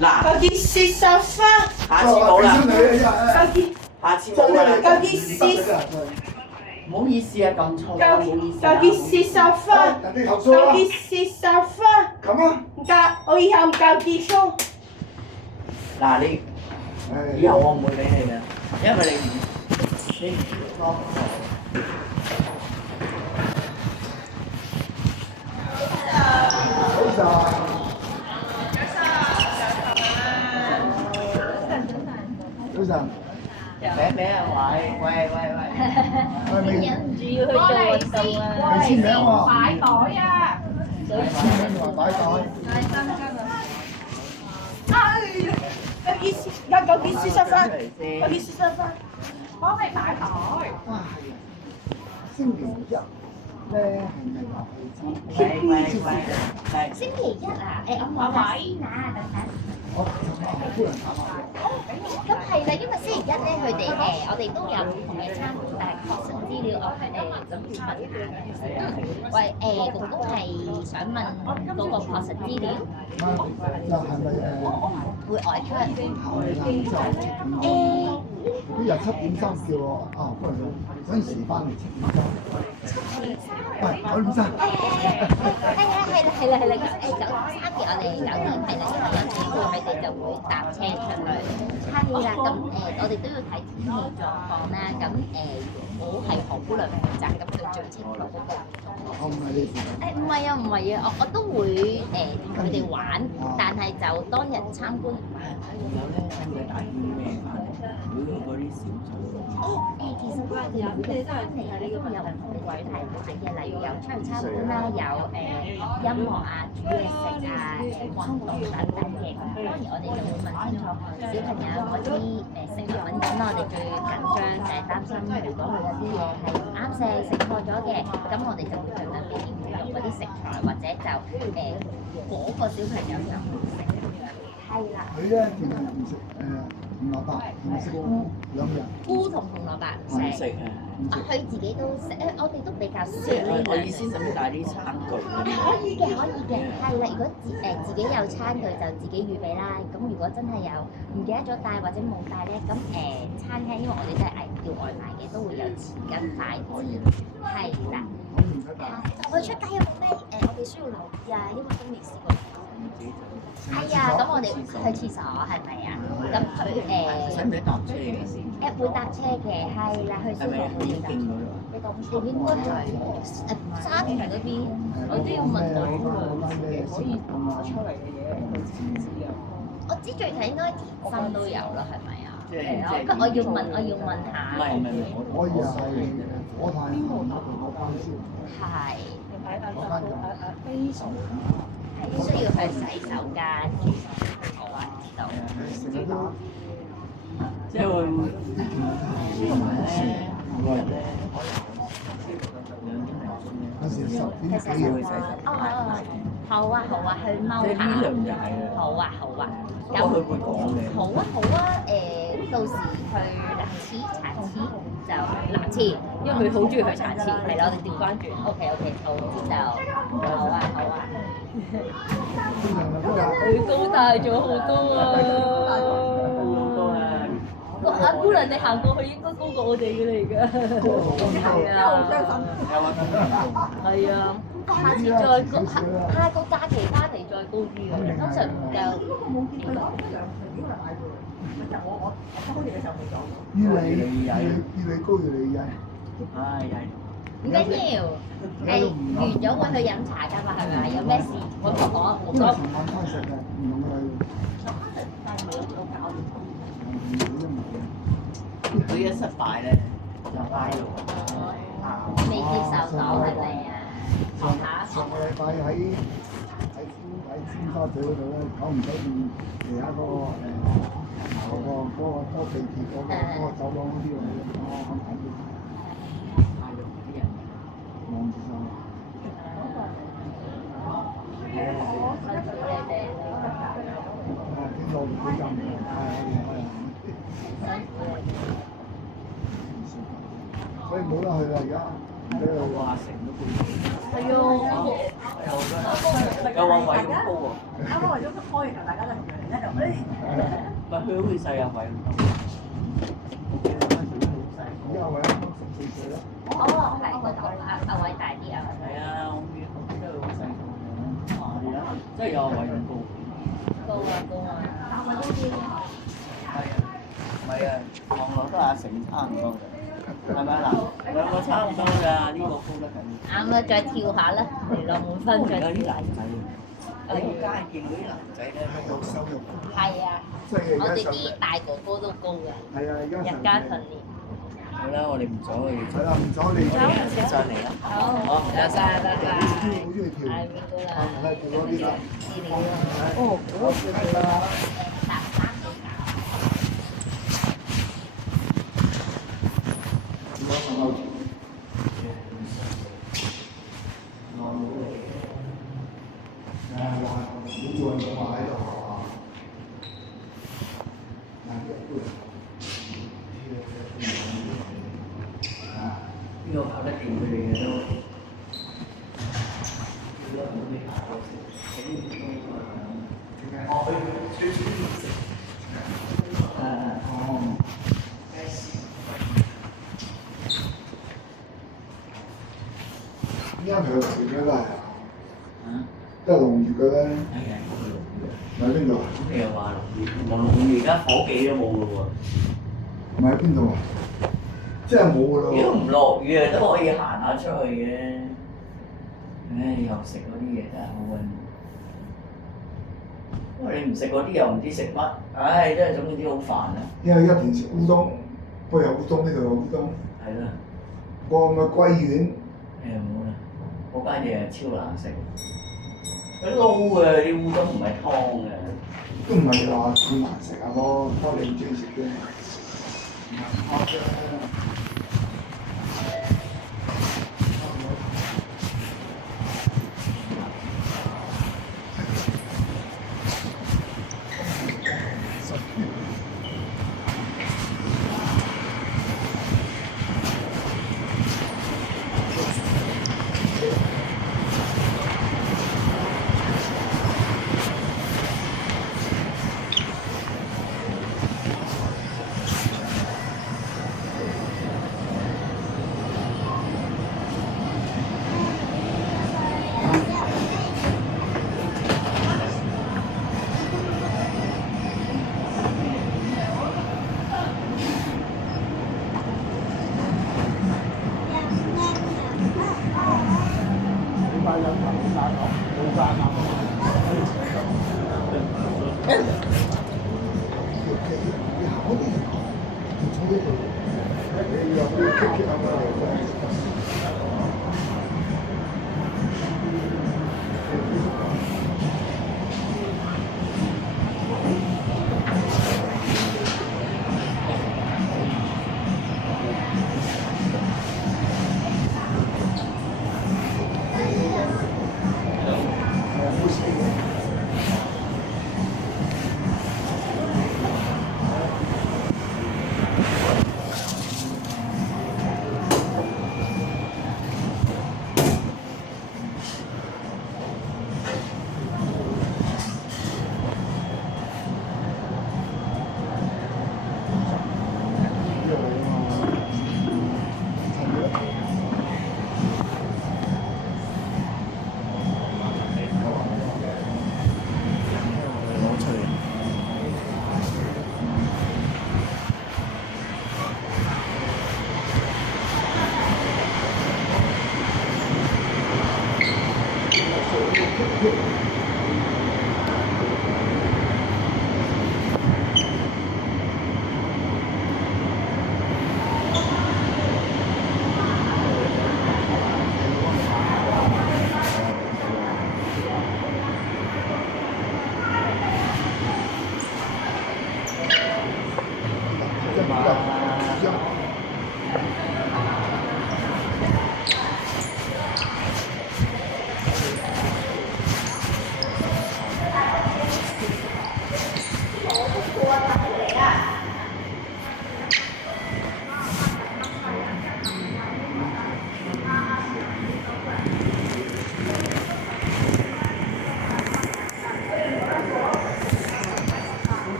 嗱，嗰啲事實花，下次冇啦，嗰啲下次冇啦。嗰啲事，唔好意思啊，撳錯啦，唔好意思啊。嗰啲事實花，人哋投訴啦，嗰啲事實花，咁啊，唔教我以後唔教啲數。嗱，你以後我唔會理你嘅，因為你唔多。早晨，俾啊，喂，忍唔住要去做運動啊！你簽名喎，擺袋啊！簽名同埋擺袋。嗰啲事實花，嗰啲事實花，幫你擺袋。啊係啊，星期一咧係咪話去喂，星期一啊，我望下先啊，等等。我夫人打麻咁係啦，因為星期一咧，佢哋我哋都有唔同嘅參確診資料，我諗住問下。喂公公係想問嗰個確診資料，就係咪會外出。呢日7:3叫我啊，不如嗰陣時翻嚟7:3。喂，9:3。係啦，9:3嘅我哋9點係啦，因為有機會佢哋就會搭車出去。係啦，咁我哋都要睇天氣狀況啦。咁如果係何姑娘負責，咁佢最清楚嗰個。我唔係你負責。唔係啊，我都會同佢哋玩，但係就當日參觀。有咧，聽你打啲咩飯？會用嗰啲小組。其實佢哋會翻嚟咧，都有唔同嘅主題嘅，例如有出去參觀啦，有音樂啊、煮嘢食啊、運動等等嘅。咁當然我哋就會問清楚小朋友嗰啲食物品種啦，我哋最緊張就係擔心，如果佢有啲嘢係唔啱食錯咗嘅，咁我哋就會盡量避免佢用嗰啲食材，或者就嗰個小朋友就唔食咁樣。係啦。佢咧淨係唔食紅蘿蔔，唔食菇兩樣。菇同紅蘿蔔唔食啊！佢自己都食我哋都比較少呢我意思使唔使帶啲餐具？可以嘅，係啦。如果自己有餐具就自己預備啦。咁如果真係有唔記得咗帶或者冇帶咧，咁餐廳因為我哋都係叫外賣嘅，都會有匙羹筷子。係啦。我哋出街有冇咩我哋需要留意啊？因為都未試過。係啊，咁我哋去廁所係咪啊？咁佢使唔使搭車嘅先？會搭車嘅，係啦，去消防嗰啲就。應該係沙田嗰邊，我都要問到可以攞出嚟嘅嘢，佢知唔知啊？我知最近應該田心都有啦，係咪啊？我要問下。唔係，可以係火炭我翻燒。係。嗰間就非常係需要去洗手間。我話知道。成日都即係會有時10點幾要洗手。好啊，去踎下。即係呢輪就係啦。好啊。咁佢會講嘅。好啊，到時去茶廁就男廁，因為佢好中意去茶廁，係啦，我哋調翻轉。OK，好知道。好啊。佢高大咗好多啊！阿姑娘，你行過去應該高過我哋嘅嚟㗎。係啊。下次再高，下個假期翻嚟再高啲嘅，通常唔夠。越嚟高越嚟曳。唔緊要，完咗會去飲茶㗎嘛，係咪？有咩事我講。因為成晚翻食嘅，唔用㗎。佢一失敗咧就歪咯。未接受到係咪啊？上個禮拜喺尖沙咀嗰度咧，搞唔到其他嗰個地鐵嗰個走廊嗰啲喎，我睇到啲人望住晒。天路幾咁所以冇得去啦而家。有個阿成都半幾，係啊，有好多人，有話位咁高喎，啱啱為咗開完頭，大家都唔喺度，唔係佢好似細有位咁高。而家位啱啱14歲啦。哦，係嗰度阿偉大啲啊！係啊，我記得佢好細個嘅，而家真係有位咁高。高啊高啊！係啊，唔係啊，望落都阿成差唔多嘅，係咪啊嗱？兩個差唔多咋，呢個高得緊。啱啦，再跳下啦，嚟到滿分再跳而家啲男仔，你街見到啲男仔咧，有收入。係啊，即係我哋而家啲大哥哥都高嘅，係啊，而家日間訓練。好啦，我哋唔阻佢，係啦，唔阻你。先上嚟啦。好，唔該晒，拜拜。好中意跳。係邊個啦？係跳多啲啦。資料啊！哦，好啊。搭三幾如果上到話你做人講話喺度學啊，難啲一般。呢個跑得掂佢哋嘅都。哦。依家佢嚟嘅啦，都係龍月嘅咧。係啊，喺邊度啊？你又話龍而家伙計都冇嘅喎。唔係喺邊度啊？即係冇㗎咯。如果唔落雨啊，都可以行下出去嘅。唉，又食嗰啲嘢真係好溫。因為你唔食嗰啲又唔知食乜，唉，真係總之好煩啊。因為一田食烏冬，不過有烏冬呢度有烏冬。係啦。個咪龜丸。誒冇啦，嗰間嘢超難食。佢撈嘅啲烏冬唔係湯嘅。都唔係話咁難食啊，我哋唔中意食啫。唔係湯啫。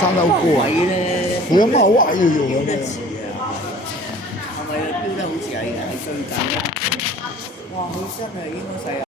生得好高啊！位咧，佢阿媽好矮嘅喎，標得似啊，係咪標得好似矮嘅？係最緊。哇！佢真係應該細